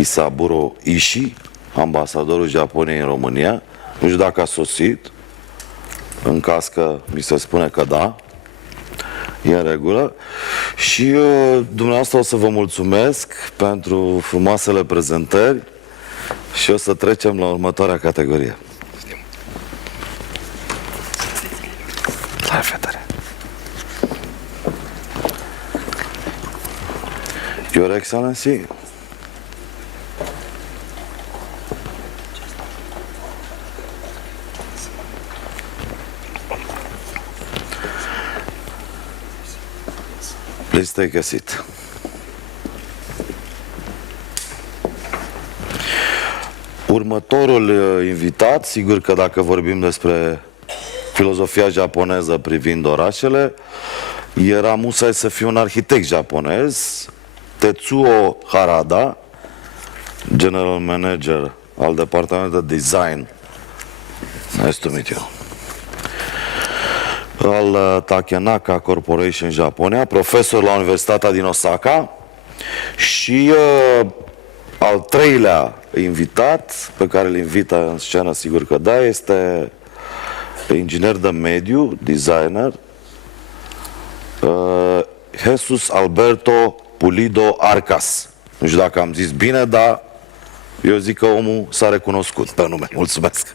Kisaburo Ishii, ambasadorul Japoniei în România. Nu știu dacă a sosit. În caz că mi se spune că da, e în regulă. Și dumneavoastră o să vă mulțumesc pentru frumoasele prezentări și o să trecem la următoarea categorie. La revedere! Your Excellency, please take a seat. Următorul invitat, sigur că dacă vorbim despre filozofia japoneză privind orașele, era musai să fie un arhitect japonez, Tetsuo Harada, General Manager al Departamentului de Design, nice to meet you, al Takenaka Corporation Japonia, profesor la Universitatea din Osaka și al treilea invitat, pe care îl invită în scenă, sigur că da, este inginer de mediu, designer, Jesus Alberto Pulido Arcas. Nu știu dacă am zis bine, dar eu zic că omul s-a recunoscut pe nume. Mulțumesc!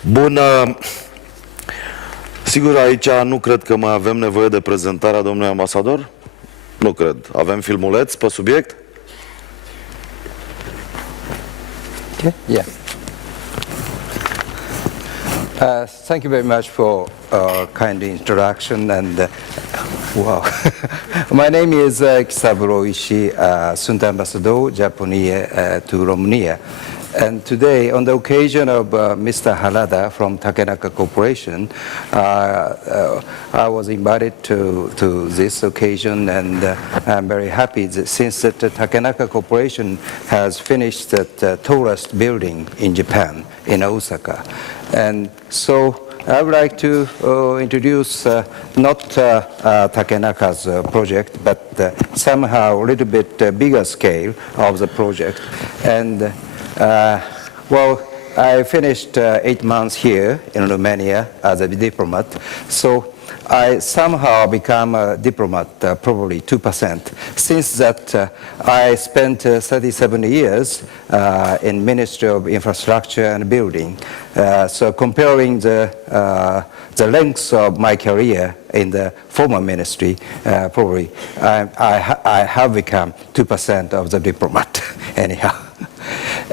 Bun, sigur, aici nu cred că mai avem nevoie de prezentarea domnului ambasador? Nu cred. Avem filmuleț pe subiect? Okay. Yeah. Thank you very much for kind introduction and wow. My name is Kisaburo Ishii, sunt Ambasador Japoniei to Romania. And today, on the occasion of Mr. Harada from Takenaka Corporation, I was invited to this occasion, and I'm very happy that since that the Takenaka Corporation has finished the tallest building in Japan, in Osaka. And so I would like to introduce not Takenaka's project, but somehow a little bit bigger scale of the project. And well, I finished 8 months here in Romania as a diplomat, so I somehow become a diplomat, probably 2%. Since that, I spent 37 years in Ministry of Infrastructure and Building. So comparing the length of my career in the former ministry, probably I have become 2% of the diplomat, anyhow.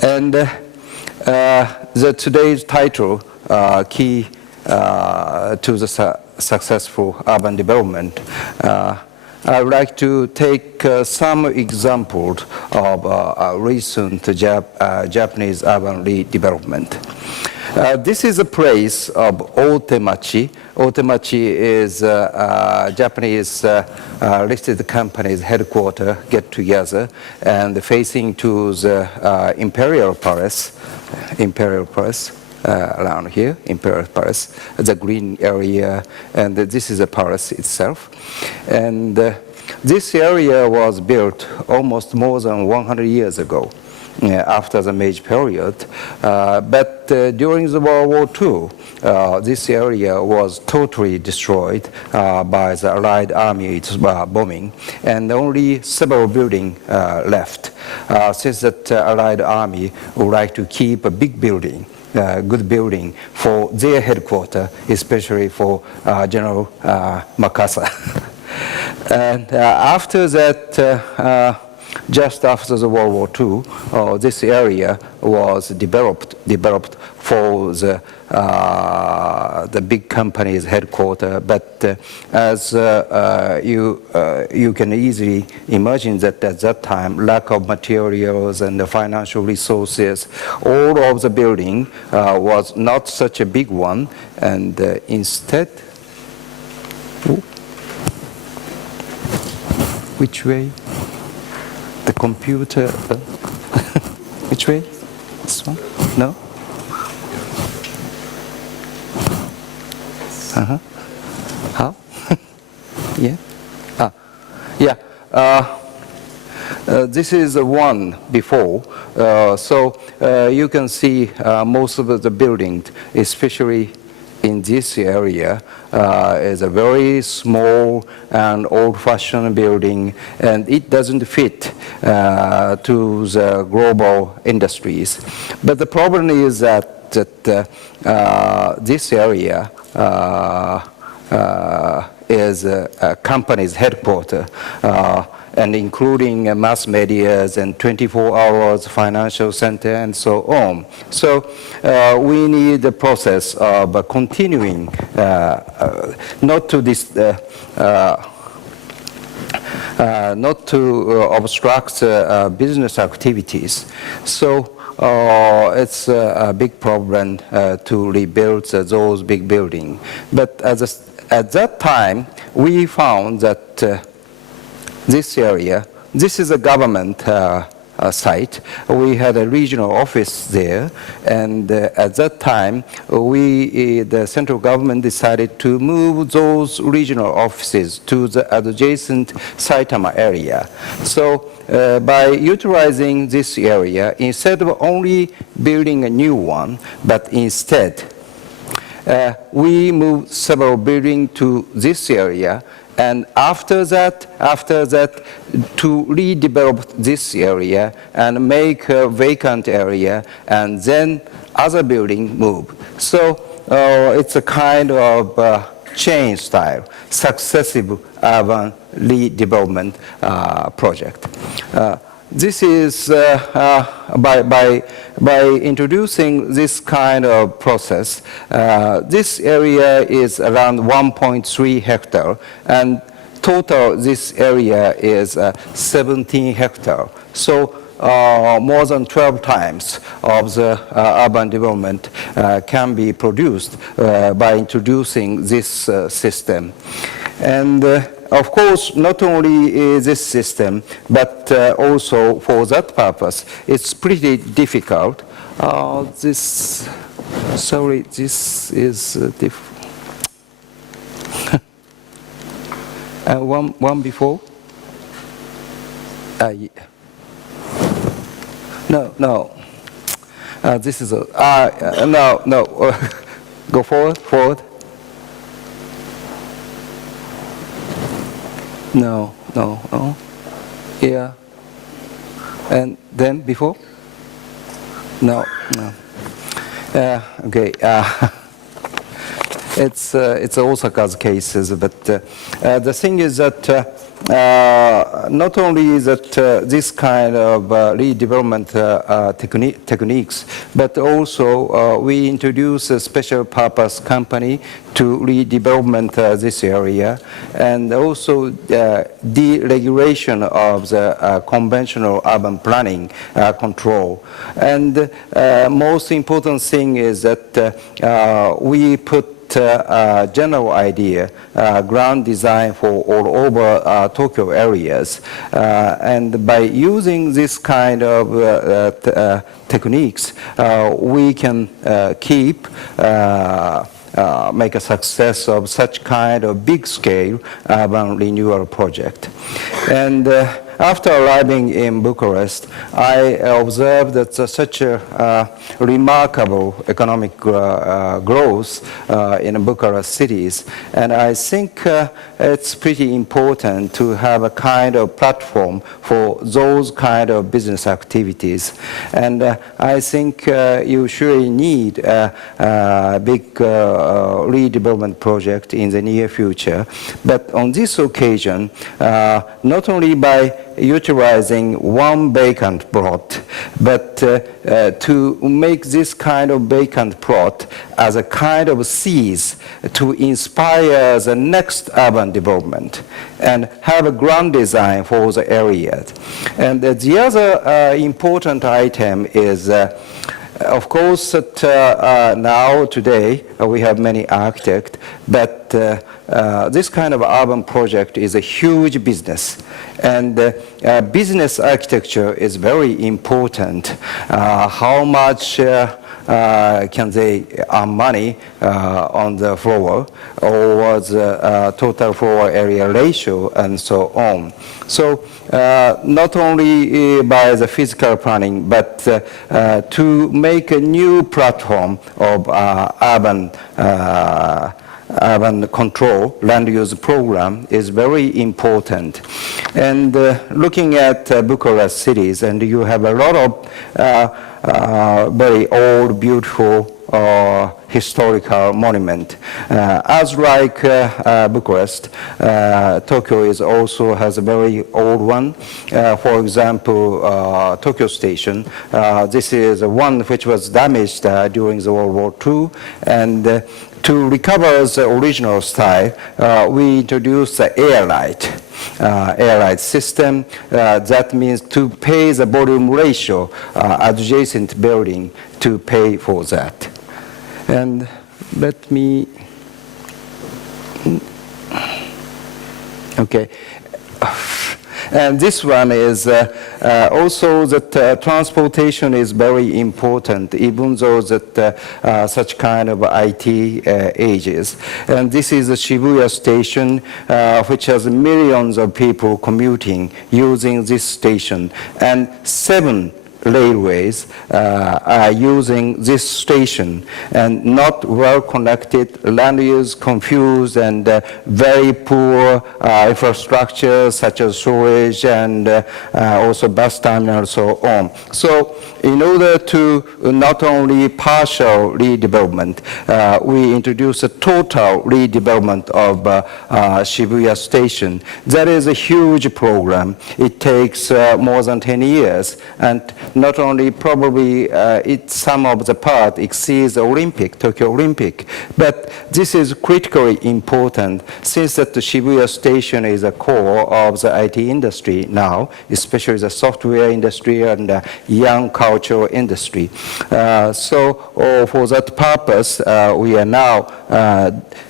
And today's title, Key to the Successful Urban Development, I would like to take some examples of recent Japanese urban redevelopment. This is a place of Otemachi. Otemachi is Japanese listed companies' headquarters get together and facing to the Imperial Palace around here, Imperial Palace, the green area, and this is the palace itself. And this area was built almost more than 100 years ago. After the Meiji period, but during the World War II, this area was totally destroyed by the Allied Army's bombing, and only several buildings left. Since that Allied Army would like to keep a big building, good building for their headquarters, especially for General Makasa. And after that, just after the World War II, this area was developed for the big company's headquarters. But as you can easily imagine that at that time, lack of materials and the financial resources, all of the building was not such a big one, and instead, which way? The computer, which way? This one? No? How? Yeah? Yeah. This is the one before. So you can see most of the buildings, especially in this area, is a very small and old-fashioned building, and it doesn't fit to the global industries. But the problem is that this area is a company's headquarters, and including mass medias and 24 hours financial center and so on. So we need the process of continuing, not to obstruct business activities. So it's a big problem to rebuild those big buildings. But at that time, we found that this area, this is a government site. We had a regional office there, and at that time, the central government decided to move those regional offices to the adjacent Saitama area. So by utilizing this area, instead of only building a new one, but instead, we moved several buildings to this area, and after that, to redevelop this area and make a vacant area, and then other building move. So it's a kind of chain style, successive urban redevelopment project. This is by introducing this kind of process. This area is around 1.3 hectare, and total this area is 17 hectare. So more than 12 times of the urban development can be produced by introducing this system. And of course, not only this system, but also for that purpose, it's pretty difficult. This is one before? No. This is no. Go forward. No. Yeah. And then before? No. Okay. It's Osaka's cases, but the thing is that not only that this kind of redevelopment techniques, but also we introduce a special purpose company to redevelopment this area, and also deregulation of the conventional urban planning control. And most important thing is that we put general idea, ground design for all over Tokyo areas. And by using this kind of techniques, we can make a success of such kind of big-scale urban renewal project. And after arriving in Bucharest, I observed that such a remarkable economic growth in Bucharest cities, and I think it's pretty important to have a kind of platform for those kind of business activities. And I think you surely need a big redevelopment project in the near future. But on this occasion, not only by utilizing one vacant plot, but to make this kind of vacant plot as a kind of seeds to inspire the next urban development and have a grand design for the area. And the other important item is of course, that now, today, we have many architects, but that this kind of urban project is a huge business, and business architecture is very important. How much can they earn money on the floor, or the total floor area ratio, and so on. So not only by the physical planning, but to make a new platform of urban control, land use program is very important. And looking at Bucharest cities, and you have a lot of very old, beautiful historical monument. As like Bucharest, Tokyo is also has a very old one. For example, Tokyo Station. This is one which was damaged during the World War II, and to recover the original style, we introduced the air light system. That means to pay the volume ratio adjacent building to pay for that. And let me, okay. And this one is also that transportation is very important, even though that such kind of IT ages. And this is the Shibuya station, which has millions of people commuting using this station, and 7 railways are using this station, and not well connected, land use confused, and very poor infrastructure such as storage and also bus terminal and so on. So in order to not only partial redevelopment, we introduced a total redevelopment of Shibuya station. That is a huge program. It takes more than 10 years, and not only probably some of the part exceeds the Tokyo Olympic, but this is critically important since that the Shibuya station is a core of the IT industry now, especially the software industry and the young cultural industry. So for that purpose, we are now,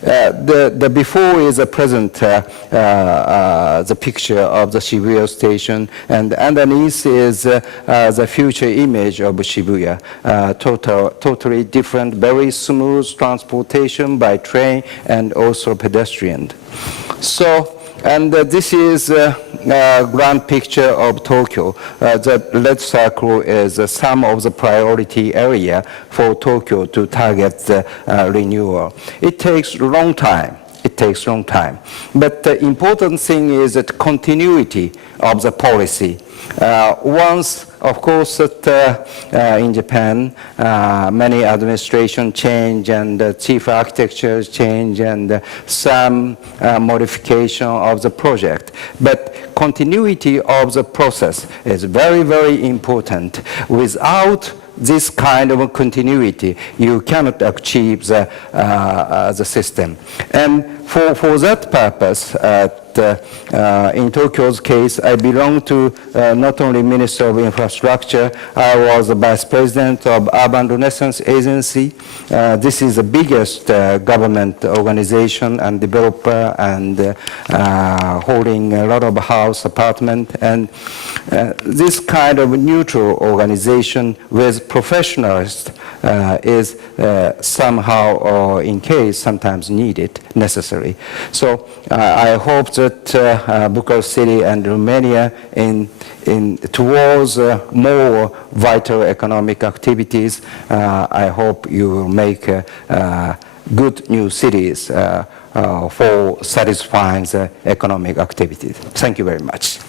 the before is a present, the picture of the Shibuya station, and underneath is the future image of Shibuya. Totally different, very smooth transportation by train and also pedestrian. So, and this is a grand picture of Tokyo. The red circle is some of the priority area for Tokyo to target the renewal. It takes a long time. But the important thing is that continuity of the policy. Once, of course, that in Japan, many administration change and chief architectures change and some modification of the project. But continuity of the process is very, very important. Without this kind of continuity, you cannot achieve the system. And for that purpose, in Tokyo's case, I belong to not only Minister of Infrastructure, I was the Vice President of Urban Renaissance Agency. This is the biggest government organization and developer, and holding a lot of house, apartment, and this kind of neutral organization with professionals is somehow, or in case, sometimes needed, necessary. So I hope that Bucharest City and Romania towards more vital economic activities, I hope you will make good new cities for satisfying the economic activities. Thank you very much.